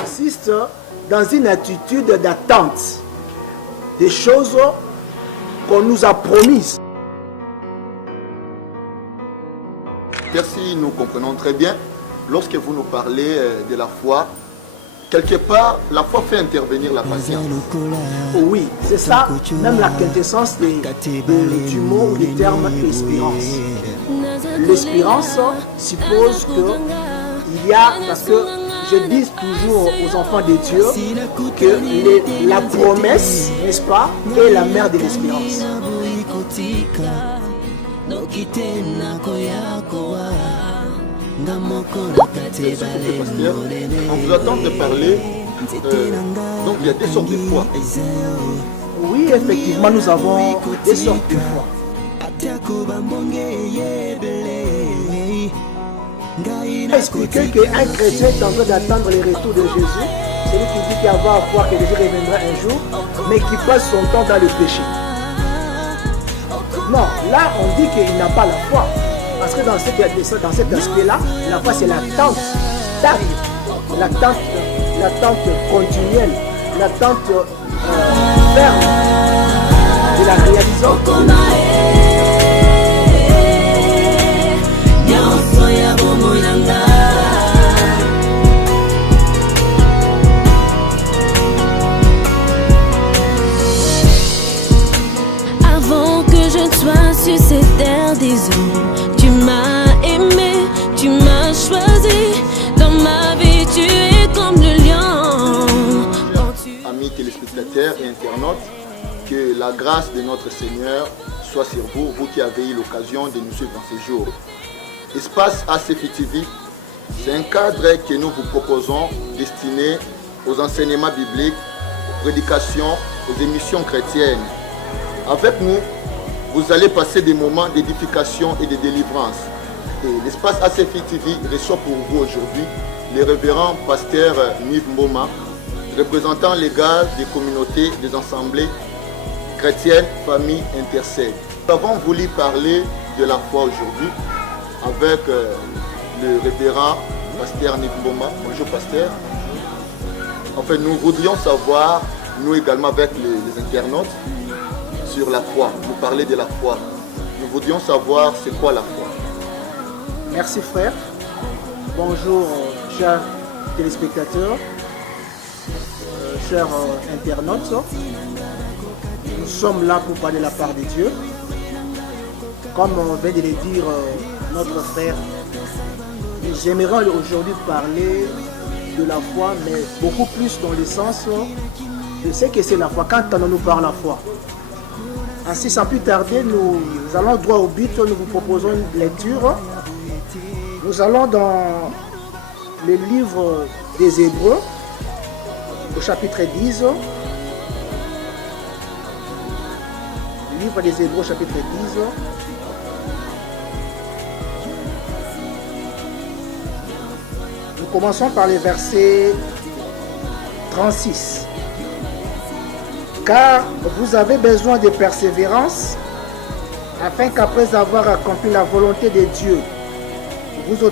consiste dans une attitude d'attente des choses qu'on nous a promises. Merci, nous comprenons très bien. Lorsque vous nous parlez de la foi, quelque part, la foi fait intervenir la patience. Oui, c'est ça, même la quintessence du mot ou du terme espérance. L'espérance suppose qu'il y a, parce que je dis toujours aux enfants de Dieu que la promesse, n'est-ce pas, est la mère de l'espérance. Pasteur, on vous attend de parler. Donc il y a des sortes de foi. Oui, effectivement, nous avons des sortes de foi. Expliquer qu'un chrétien est en train d'attendre le retour de Jésus, celui qui dit qu'il va voir que Jésus reviendra un jour, mais qui passe son temps dans le péché. Non, là on dit qu'il n'a pas la foi. Parce que dans cet aspect-là, la foi c'est l'attente d'arriver, l'attente continuelle, l'attente ferme de la réalisation. Avant que je ne sois sur cette terre des hommes, tu m'as aimé, tu m'as choisi. Dans ma vie, tu es comme le lion. Amis téléspectateurs et internautes, que la grâce de notre Seigneur soit sur vous, vous qui avez eu l'occasion de nous suivre dans ces jours. Espace ACFI TV, c'est un cadre que nous vous proposons destiné aux enseignements bibliques, aux prédications, aux émissions chrétiennes. Avec nous, vous allez passer des moments d'édification et de délivrance. Et l'espace ACFI TV reçoit pour vous aujourd'hui le révérend pasteur Nive Mboma, représentant légal des communautés des assemblées chrétiennes, familles, intercèdes. Nous avons voulu parler de la foi aujourd'hui avec le révérend pasteur Nive Mboma. Bonjour pasteur. En fait, nous voudrions savoir, nous également avec les internautes, sur la foi. Vous parlez de la foi. Nous voudrions savoir c'est quoi la foi. Merci frère. Bonjour chers téléspectateurs, chers internautes. Nous sommes là pour parler de la part de Dieu. Comme on vient de le dire notre frère, j'aimerais aujourd'hui parler de la foi, mais beaucoup plus dans le sens de ce que c'est la foi. Quand on nous parle de la foi. Ainsi, sans plus tarder, nous allons droit au but. Nous vous proposons une lecture. Nous allons dans le livre des Hébreux, au chapitre 10. Le livre des Hébreux, chapitre 10. Nous commençons par les versets 36. Car vous avez besoin de persévérance, afin qu'après avoir accompli la volonté de Dieu, vous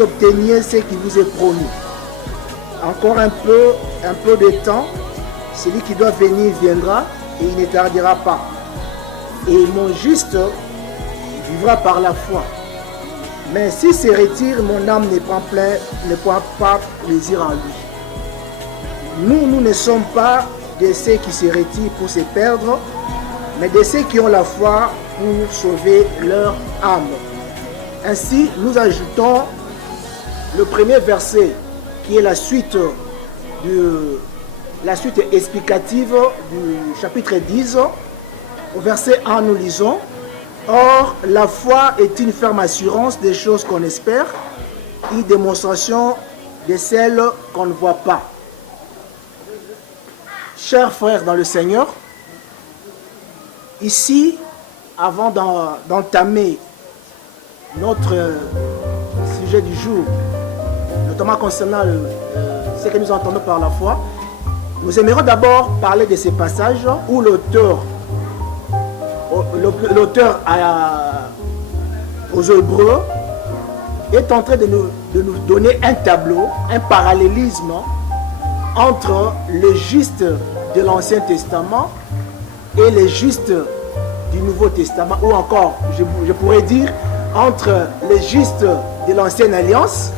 obteniez ce qui vous est promis. Encore un peu de temps, celui qui doit venir viendra et il ne tardera pas. Et mon juste vivra par la foi. Mais s'il se retire, mon âme ne prend pas plaisir en lui. Nous ne sommes pas de ceux qui se retirent pour se perdre, mais de ceux qui ont la foi pour sauver leur âme. Ainsi, nous ajoutons le premier verset qui est la suite explicative du chapitre 10. Au verset 1, nous lisons: Or, la foi est une ferme assurance des choses qu'on espère, une démonstration de celles qu'on ne voit pas. Chers frères dans le Seigneur, ici, avant d'entamer notre sujet du jour, notamment concernant ce que nous entendons par la foi, nous aimerions d'abord parler de ces passages où l'auteur aux Hébreux est en train de nous donner un tableau, un parallélisme entre le juste de l'Ancien Testament et le juste du Nouveau Testament, ou encore, je pourrais dire, entre le juste de l'Ancienne Alliance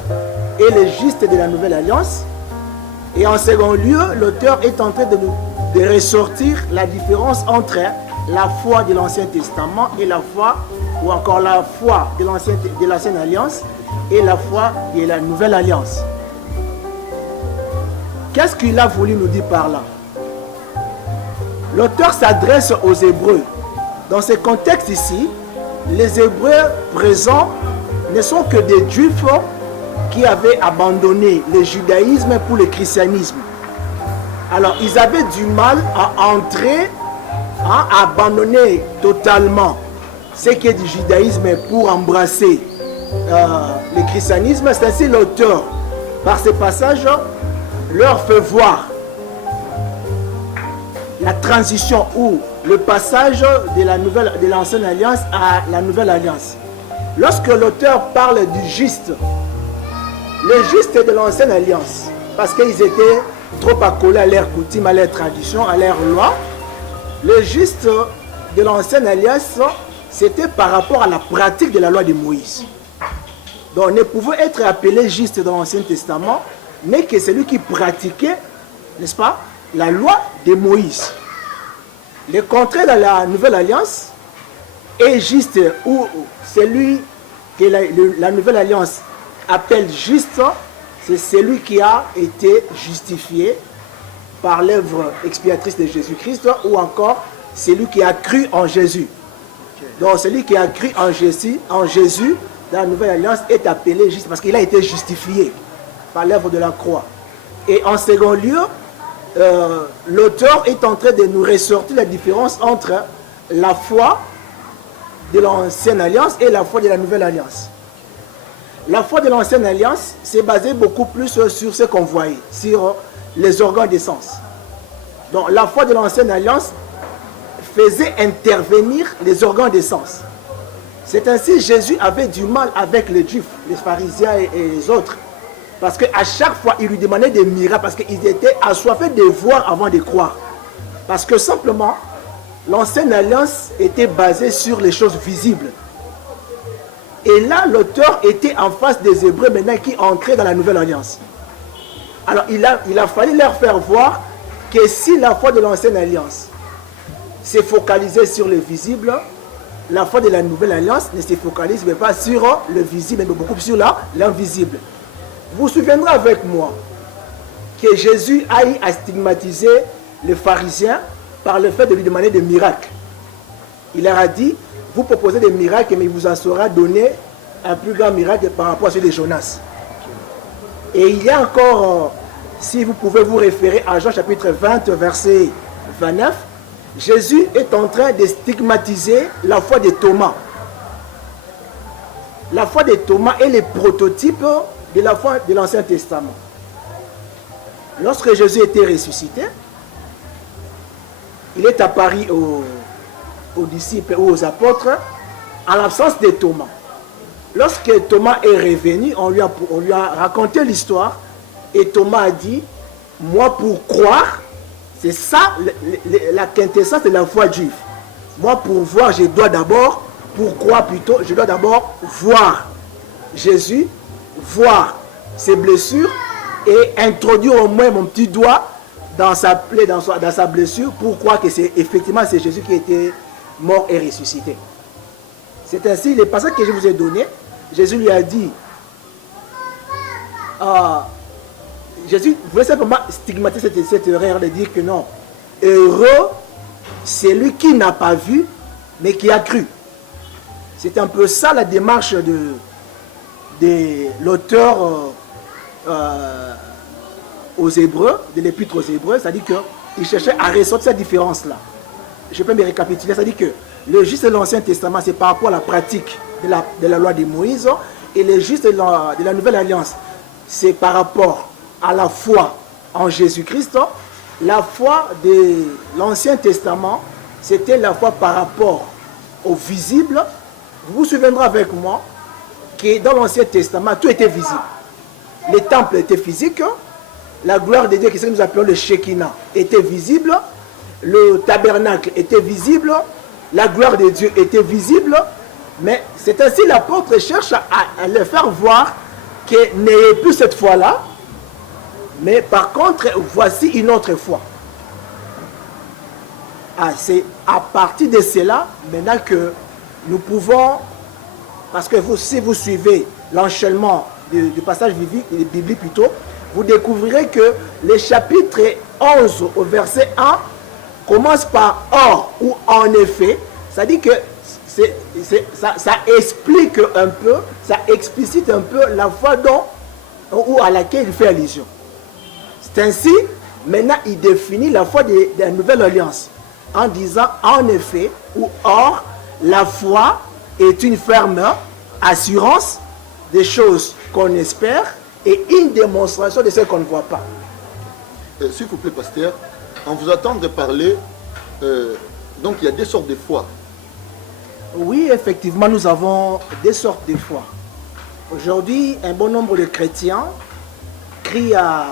et le juste de la Nouvelle Alliance. Et en second lieu, l'auteur est en train de ressortir la différence entre la foi de l'Ancien Testament et la foi, ou encore la foi de l'Ancienne Alliance et la foi de la Nouvelle Alliance. Qu'est-ce qu'il a voulu nous dire par là? L'auteur s'adresse aux Hébreux. Dans ce contexte ici, les Hébreux présents ne sont que des Juifs qui avaient abandonné le judaïsme pour le christianisme. Alors, ils avaient du mal à entrer, à abandonner totalement ce qui est du judaïsme pour embrasser le christianisme. C'est ainsi l'auteur, par ce passage, leur fait voir la transition ou le passage de l'Ancienne Alliance à la Nouvelle Alliance. Lorsque l'auteur parle du juste, le juste de l'Ancienne Alliance, parce qu'ils étaient trop accolés à leur coutume, à leur tradition, à leur loi, le juste de l'Ancienne Alliance, c'était par rapport à la pratique de la loi de Moïse. Donc, on ne pouvait être appelé juste dans l'Ancien Testament, mais que celui qui pratiquait, n'est-ce pas, la loi de Moïse. Le contraire de la Nouvelle Alliance est juste, ou celui que la Nouvelle Alliance appelle juste, c'est celui qui a été justifié par l'œuvre expiatrice de Jésus-Christ, ou encore celui qui a cru en Jésus. Donc celui qui a cru en Jésus dans la Nouvelle Alliance est appelé juste parce qu'il a été justifié par l'œuvre de la croix. Et en second lieu, l'auteur est en train de nous ressortir la différence entre la foi de l'Ancienne Alliance et la foi de la Nouvelle Alliance. La foi de l'Ancienne Alliance s'est basée beaucoup plus sur ce qu'on voyait, sur les organes des sens. Donc la foi de l'Ancienne Alliance faisait intervenir les organes des sens. C'est ainsi que Jésus avait du mal avec les Juifs, les pharisiens et les autres. Parce qu'à chaque fois, il lui demandait des miracles, parce qu'ils étaient assoiffés de voir avant de croire. Parce que simplement, l'Ancienne Alliance était basée sur les choses visibles. Et là, l'auteur était en face des Hébreux maintenant qui entraient dans la Nouvelle Alliance. Alors, il a fallu leur faire voir que si la foi de l'Ancienne Alliance s'est focalisée sur le visible, la foi de la Nouvelle Alliance ne se focalise pas sur le visible, mais beaucoup sur l'invisible. Vous vous souviendrez avec moi que Jésus a eu à stigmatiser les pharisiens par le fait de lui demander des miracles. Il leur a dit, vous proposez des miracles, mais il vous en sera donné un plus grand miracle par rapport à celui de Jonas. Et il y a encore, si vous pouvez vous référer à Jean chapitre 20, verset 29, Jésus est en train de stigmatiser la foi de Thomas. La foi de Thomas est le prototype de la foi de l'Ancien Testament. Lorsque Jésus était ressuscité, il est apparu aux disciples ou aux apôtres en l'absence de Thomas. Lorsque Thomas est revenu, on lui a raconté l'histoire et Thomas a dit, moi pour croire, c'est ça la quintessence de la foi juive. Moi pour voir, je dois d'abord, pour croire plutôt, je dois d'abord voir Jésus, voir ses blessures et introduire au moins mon petit doigt dans sa plaie, dans sa blessure, pour croire que c'est effectivement c'est Jésus qui était mort et ressuscité. C'est ainsi, le passage que je vous ai donné, Jésus lui a dit, Jésus voulait simplement stigmatiser cette erreur de dire que non, heureux, c'est lui qui n'a pas vu, mais qui a cru. C'est un peu ça la démarche de l'auteur aux Hébreux, de l'épître aux Hébreux, c'est-à-dire qu'il cherchait à ressortir cette différence-là. Je peux me récapituler, c'est-à-dire que le juste de l'Ancien Testament, c'est par rapport à la pratique de la loi de Moïse, et le juste de la Nouvelle Alliance, c'est par rapport à la foi en Jésus-Christ. La foi de l'Ancien Testament, c'était la foi par rapport au visible. Vous vous souviendrez avec moi que dans l'Ancien Testament, tout était visible. Les temples étaient physiques, la gloire de Dieu, qui est ce que nous appelons le Shekinah, était visible, le tabernacle était visible, la gloire de Dieu était visible, mais c'est ainsi l'apôtre cherche à le faire voir que n'ayez plus cette foi-là, mais par contre, voici une autre foi. C'est à partir de cela, maintenant que nous pouvons, parce que si vous suivez l'enchaînement du passage biblique plutôt, vous découvrirez que le chapitre 11 au verset 1 commence par « or » ou « en effet ». Ça dit que ça explique un peu, ça explicite un peu la foi ou à laquelle il fait allusion. C'est ainsi, maintenant, il définit la foi de la nouvelle alliance en disant « en effet » ou « or », la foi est une ferme assurance des choses qu'on espère et une démonstration de ce qu'on ne voit pas. S'il vous plaît, pasteur, on vous entend parler, donc il y a deux sortes de foi. Oui, effectivement, nous avons deux sortes de foi. Aujourd'hui, un bon nombre de chrétiens crient à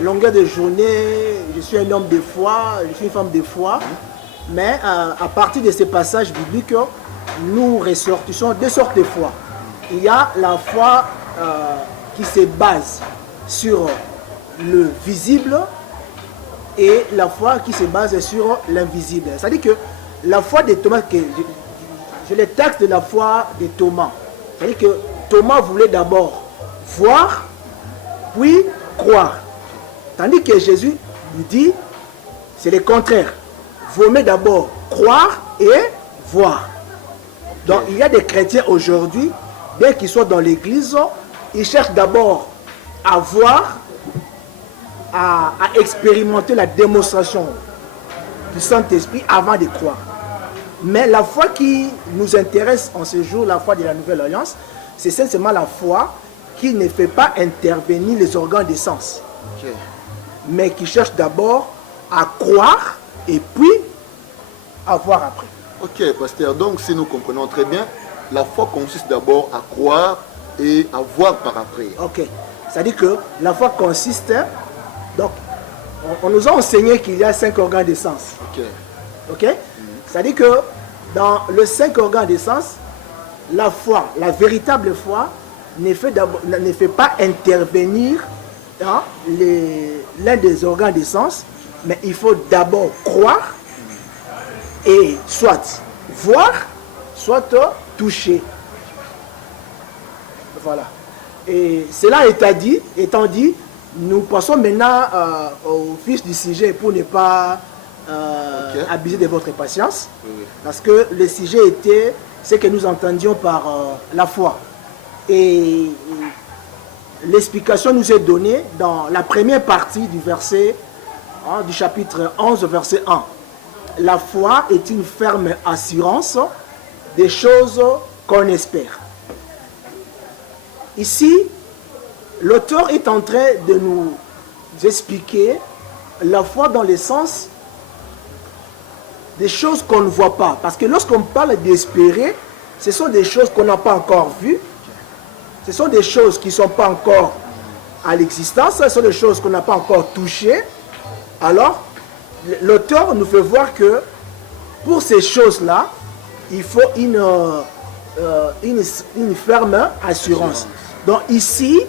longueur de journée, je suis un homme de foi, je suis une femme de foi, mais à partir de ces passages bibliques, nous ressortissons deux sortes de foi. Il y a la foi qui se base sur le visible et la foi qui se base sur l'invisible. C'est-à-dire que la foi de Thomas, je les taxe de la foi de Thomas. C'est-à-dire que Thomas voulait d'abord voir, puis croire. Tandis que Jésus lui dit, c'est le contraire. Vous voulez d'abord croire et voir. Donc il y a des chrétiens aujourd'hui, dès qu'ils sont dans l'église, ils cherchent d'abord à voir, à expérimenter la démonstration du Saint-Esprit avant de croire. Mais la foi qui nous intéresse en ce jour, la foi de la Nouvelle Alliance, c'est simplement la foi qui ne fait pas intervenir les organes des sens. Okay. Mais qui cherche d'abord à croire et puis à voir après. Ok, pasteur, donc si nous comprenons très bien, la foi consiste d'abord à croire et à voir par après. Ok, c'est-à-dire que la foi consiste, donc on nous a enseigné qu'il y a 5 organes de sens. Ok. Ok. C'est-à-dire que dans les 5 organes de sens, la foi, la véritable foi, ne fait pas intervenir l'un des organes de sens, mais il faut d'abord croire et soit voir, soit toucher. Voilà. Et cela étant dit, nous passons maintenant au fils du sujet pour ne pas abuser de votre patience. Oui. Parce que le sujet était ce que nous entendions par la foi. Et l'explication nous est donnée dans la première partie du verset, du chapitre 11, verset 1. La foi est une ferme assurance des choses qu'on espère. Ici, l'auteur est en train de nous expliquer la foi dans le sens des choses qu'on ne voit pas. Parce que lorsqu'on parle d'espérer, ce sont des choses qu'on n'a pas encore vues. Ce sont des choses qui ne sont pas encore à l'existence. Ce sont des choses qu'on n'a pas encore touchées. Alors, l'auteur nous fait voir que pour ces choses-là, il faut une ferme assurance. Donc ici,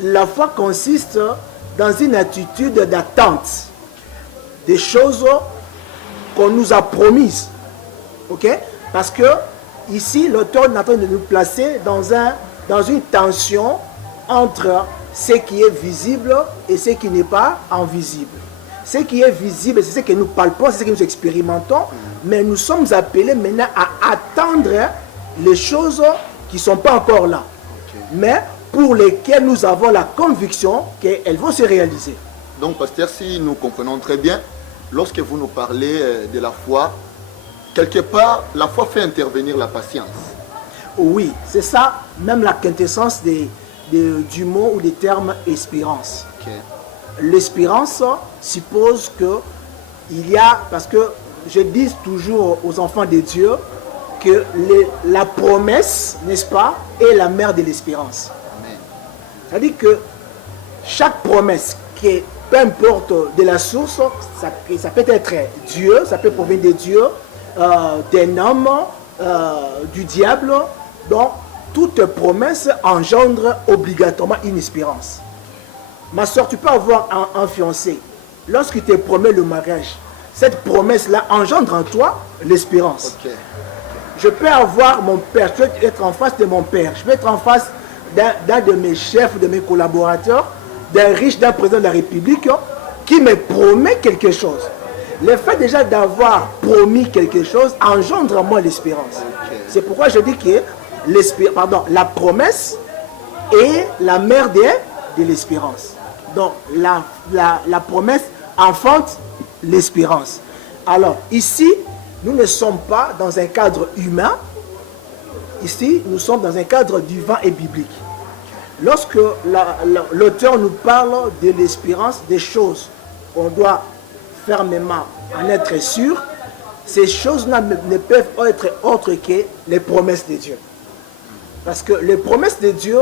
la foi consiste dans une attitude d'attente des choses qu'on nous a promises. Ok? Parce que ici, l'auteur est en train de nous placer dans une tension entre ce qui est visible et ce qui n'est pas invisible. Ce qui est visible, c'est ce que nous palpons, c'est ce que nous expérimentons, mais nous sommes appelés maintenant à attendre les choses qui ne sont pas encore là, mais pour lesquelles nous avons la conviction qu'elles vont se réaliser. Donc, pasteur, si nous comprenons très bien, lorsque vous nous parlez de la foi, quelque part, la foi fait intervenir la patience. Oui, c'est ça, même la quintessence du mot ou des termes espérance. Okay. L'espérance suppose que il y a, parce que je dis toujours aux enfants de Dieu que la promesse, n'est-ce pas, est la mère de l'espérance. C'est-à-dire que chaque promesse que peu importe de la source, ça peut être Dieu, ça peut provenir de Dieu, d'un homme, du diable. Donc, toute promesse engendre obligatoirement une espérance. Ma soeur, tu peux avoir un fiancé. Lorsqu'il te promet le mariage, cette promesse-là engendre en toi l'espérance. Ok. Je peux avoir mon père, je peux être en face de mon père, je peux être en face d'un de mes chefs, de mes collaborateurs, d'un riche, d'un président de la République qui me promet quelque chose. Le fait déjà d'avoir promis quelque chose engendre en moi l'espérance. Okay. C'est pourquoi je dis que la promesse est la mère de l'espérance. Donc la promesse enfante l'espérance. Alors ici, nous ne sommes pas dans un cadre humain. Ici, nous sommes dans un cadre divin et biblique. Lorsque l'auteur nous parle de l'espérance, des choses qu'on doit fermement en être sûr, ces choses-là ne peuvent être autres que les promesses de Dieu. Parce que les promesses de Dieu,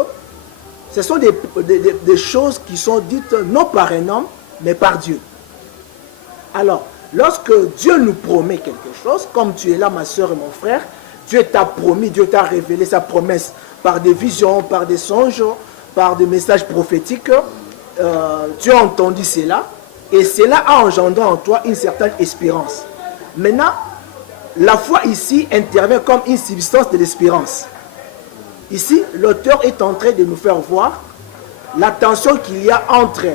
ce sont des choses qui sont dites non par un homme, mais par Dieu. Alors, lorsque Dieu nous promet quelque chose, comme tu es là, ma soeur et mon frère, Dieu t'a promis, Dieu t'a révélé sa promesse par des visions, par des songes, par des messages prophétiques. Dieu a entendu cela et cela a engendré en toi une certaine espérance. Maintenant, la foi ici intervient comme une substance de l'espérance. Ici, l'auteur est en train de nous faire voir la tension qu'il y a entre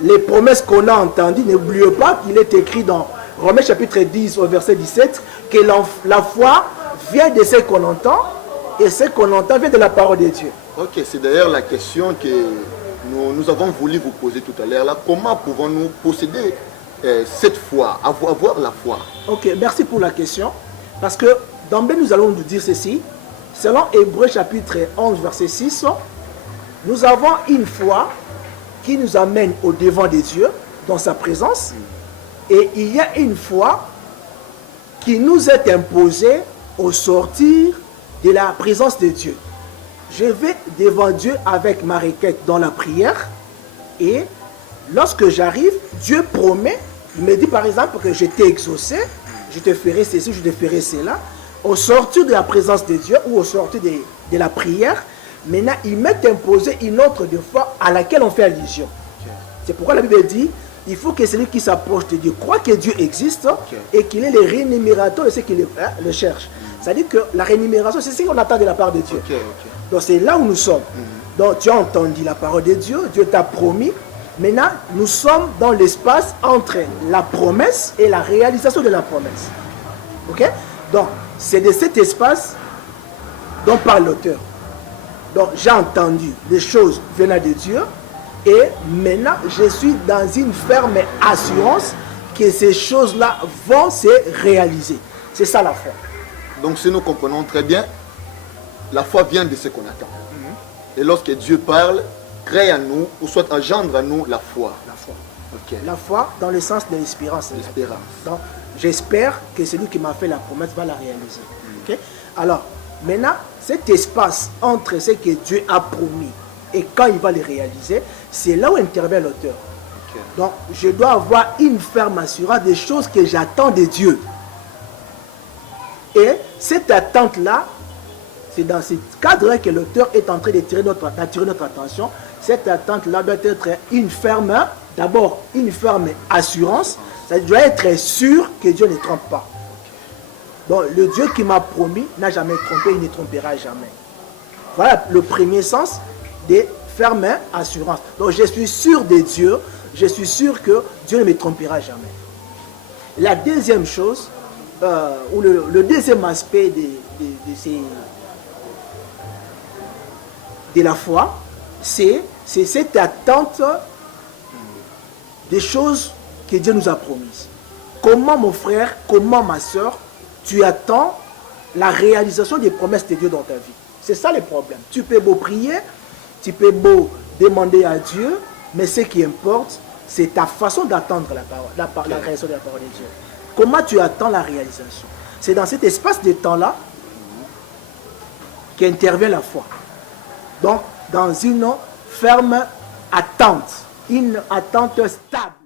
les promesses qu'on a entendues. N'oubliez pas qu'il est écrit dans Romains chapitre 10 au verset 17 que la foi vient de ce qu'on entend et ce qu'on entend vient de la parole de Dieu. Ok, c'est d'ailleurs la question que nous avons voulu vous poser tout à l'heure. Là, comment pouvons-nous posséder cette foi, avoir la foi? Ok, merci pour la question. Parce que d'emblée, nous allons nous dire ceci. Selon Hébreux chapitre 11, verset 6, nous avons une foi qui nous amène au devant de Dieu, dans sa présence. Et il y a une foi qui nous est imposée au sortir de la présence de Dieu. Je vais devant Dieu avec ma requête dans la prière. Et lorsque j'arrive, Dieu promet, il me dit par exemple que je t'ai exaucé, je te ferai ceci, je te ferai cela. Au sortir de la présence de Dieu ou au sortir de la prière, maintenant il m'est imposé une autre de foi à laquelle on fait allusion. Okay. C'est pourquoi la Bible dit, il faut que celui qui s'approche de Dieu croit que Dieu existe, okay, et qu'il est le rémunérateur de ceux qui le cherchent. C'est-à-dire que la rémunération, c'est ce qu'on attend de la part de Dieu. Okay, okay. Donc c'est là où nous sommes. Donc tu as entendu la parole de Dieu, Dieu t'a promis. Maintenant, nous sommes dans l'espace entre la promesse et la réalisation de la promesse. Ok? Donc, c'est de cet espace dont parle l'auteur. Donc, j'ai entendu les choses venant de Dieu et maintenant, je suis dans une ferme assurance que ces choses-là vont se réaliser. C'est ça la foi. Donc, si nous comprenons très bien, la foi vient de ce qu'on attend. Et lorsque Dieu parle, crée en nous, ou soit engendre en nous la foi. La foi. Okay. La foi dans le sens de l'espérance. L'espérance. Donc, j'espère que celui qui m'a fait la promesse va la réaliser. Okay? Alors, maintenant, cet espace entre ce que Dieu a promis et quand il va le réaliser, c'est là où intervient l'auteur. Okay. Donc, je dois avoir une ferme assurance des choses que j'attends de Dieu. Et cette attente-là, c'est dans ce cadre que l'auteur est en train d'attirer notre attention. Cette attente-là doit être une ferme, d'abord une ferme assurance. Ça doit être sûr que Dieu ne trompe pas. Donc le Dieu qui m'a promis n'a jamais trompé, il ne trompera jamais. Voilà le premier sens de ferme assurance. Donc je suis sûr de Dieu, je suis sûr que Dieu ne me trompera jamais. La deuxième chose, ou le deuxième aspect de la foi, c'est cette attente des choses que Dieu nous a promises. Comment mon frère, comment ma soeur, tu attends la réalisation des promesses de Dieu dans ta vie? C'est ça le problème. Tu peux beau prier, tu peux beau demander à Dieu, mais ce qui importe, c'est ta façon d'attendre la réalisation de la parole de Dieu. Comment tu attends la réalisation? C'est dans cet espace de temps-là qu'intervient la foi. Donc, dans une ferme attente une attente stable.